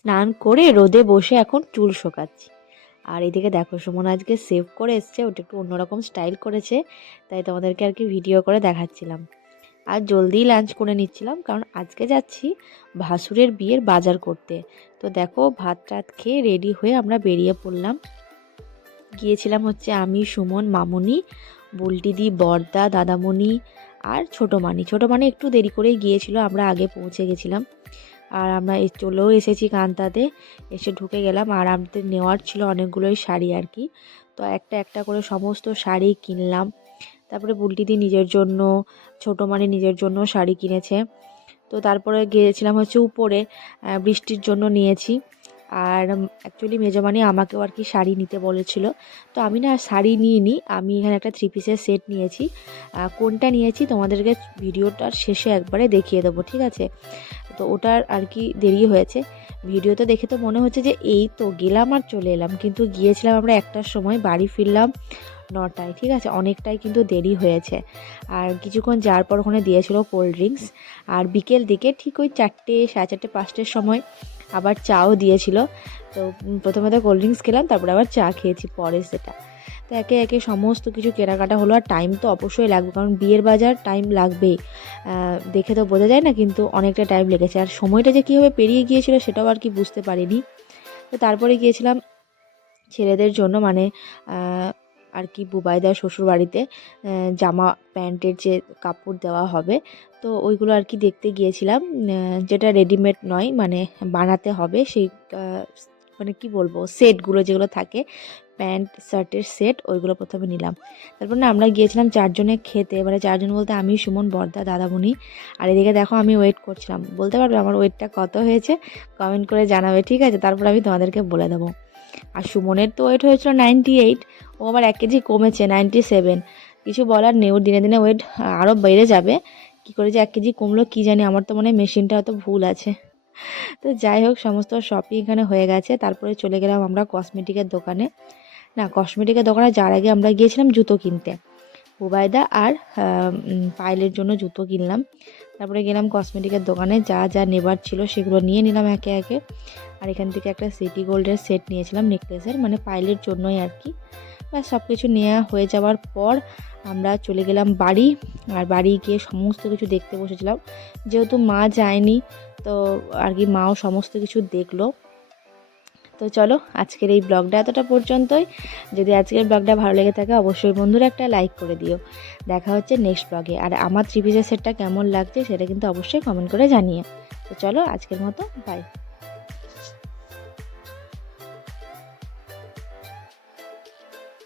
স্নান করে রোদে বসে এখন চুল শোকাচ্ছি। আর এদিকে দেখো, সুমন আজকে সেভ করে এসছে, ওটা একটু অন্যরকম স্টাইল করেছে, তাই তোমাদেরকে আর কি ভিডিও করে দেখাচ্ছিলাম। আর জলদিই লাঞ্চ করে নিচ্ছিলাম, কারণ আজকে যাচ্ছি ভাসুরের বিয়ের বাজার করতে। তো দেখো, ভাত টাত খেয়ে রেডি হয়ে আমরা বেরিয়ে পড়লাম। গিয়েছিলাম হচ্ছে আমি, সুমন, মামুনি বুলটিদি বর্দা, দাদামণি আর ছোটো মানি। ছোটো মানি একটু দেরি করেই গিয়েছিল, আমরা আগে পৌঁছে গেছিলাম। আর আমরা চলেও এসেছি কান্তাতে। এসে ঢুকে গেলাম। আর আমাদের নেওয়ার ছিল অনেকগুলোই শাড়ি আর কি। তো একটা একটা করে সমস্ত শাড়ি কিনলাম। তারপরে বুলটিদি নিজের জন্য, ছোটো মানে নিজের জন্য শাড়ি কিনেছে। তো তারপরে গিয়েছিলাম হচ্ছে উপরে বৃষ্টির জন্য নিয়েছি। আর অ্যাকচুয়ালি মেজমানি আমাকেও আর কি শাড়ি নিতে বলেছিল। তো আমি না শাড়ি নিইনি, আমি এখানে একটা থ্রি পিসের সেট নিয়েছি। কোনটা নিয়েছি তোমাদেরকে ভিডিওটার শেষে একবারে দেখিয়ে দেবো, ঠিক আছে? তো ওটার আর কি দেরি হয়েছে। ভিডিওতে দেখে তো মনে হচ্ছে যে এই তো গেলাম আর চলে এলাম, কিন্তু গিয়েছিলাম আমরা একটার সময়, বাড়ি ফিরলাম নটায়, ঠিক আছে? অনেকটাই কিন্তু দেরি হয়েছে। আর কিছুক্ষণ যাওয়ার পর ওখানে দিয়েছিল কোল্ড ড্রিঙ্কস আর বিকেল দিকে ঠিক ওই চারটে, সাড়ে চারটে, পাঁচটার সময় আবার চাও দিয়েছিল। তো প্রথমে তো কোল্ড ড্রিঙ্কস খেলাম, তারপরে আবার চা খেয়েছি, পরে সেটা। তো একে একে সমস্ত কিছু কেনাকাটা হলো আর টাইম তো অবশ্যই লাগবে, কারণ বিয়ের বাজার টাইম লাগবেই। দেখে তো বোঝা যায় না, কিন্তু অনেকটা টাইম লেগেছে। আর সময়টা যে কীভাবে পেরিয়ে গিয়েছিল সেটাও আর কি বুঝতে পারিনি। তো তারপরে গিয়েছিলাম ছেলেদের জন্য মানে আর কি বুবাইদার শ্বশুর বাড়িতে জামা প্যান্টের যে কাপড় দেওয়া হবে, তো ওইগুলো আর কি দেখতে গিয়েছিলাম। যেটা রেডিমেড নয় মানে বানাতে হবে, সেই মানে কি বলব, সেটগুলো যেগুলো থাকে, প্যান্ট, শার্টের সেট, ওইগুলো প্রথমে নিলাম। তারপর না আমরা গিয়েছিলাম চারজনে খেতে মানে চারজন বলতে আমি, সুমন, বর্দা, দাদামণি। আর এদিকে দেখো আমি ওয়েট করছিলাম। বলতে পারবে আমার ওয়েটটা কত হয়েছে? কমেন্ট করে জানাবে, ঠিক আছে? তারপর আমি তোমাদেরকে বলে দেবো। আর সুমনের তো ওয়েট হয়েছিল নাইনটি এইট ও আবার এক কেজি কমেছে নাইনটি সেভেন কিছু বলার নেই, ওর দিনে দিনে ওয়েট আরও বেড়ে যাবে। কী করে যে এক কেজি কমলো, কী জানি? আমার তো মনে হয় মেশিনটা হয়তো ভুল আছে। তো যাই হোক, সমস্ত শপিং এখানে হয়ে গেছে। তারপরে চলে গেলাম আমরা কসমেটিকের দোকানে। না কসমেটিকের দোকানে যার আগে আমরা গিয়েছিলাম জুতো কিনতে। হুবাইদা আর পাইলের জন্য জুতো কিনলাম। তারপরে গেলাম কসমেটিকের দোকানে, যা যা নেবার ছিল সেগুলো নিয়ে নিলাম একে একে। আর এখান থেকে একটা সিটি গোল্ডের সেট নিয়েছিলাম নেকলেসের মানে পাইলের জন্যই আর কি। ব্যাস সব কিছু নেওয়া হয়ে যাওয়ার পর আমরা চলে গেলাম বাড়ি। আর বাড়ি গিয়ে সমস্ত কিছু দেখতে বসেছিলাম। যেহেতু মা যায়নি তো আর কি মাও সমস্ত কিছু দেখল। তো চলো, আজকের এই ব্লগটা এতটা পর্যন্তই। যদি আজকের ব্লগটা ভালো লেগে থাকে, অবশ্যই বন্ধুরা একটা লাইক করে দিও। দেখা হচ্ছে নেক্সট ব্লগে আর আমার থ্রি পিসের সেটটা কেমন লাগছে, সেটা কিন্তু অবশ্যই কমেন্ট করে জানিয়ে তো চলো, আজকের মতো বাই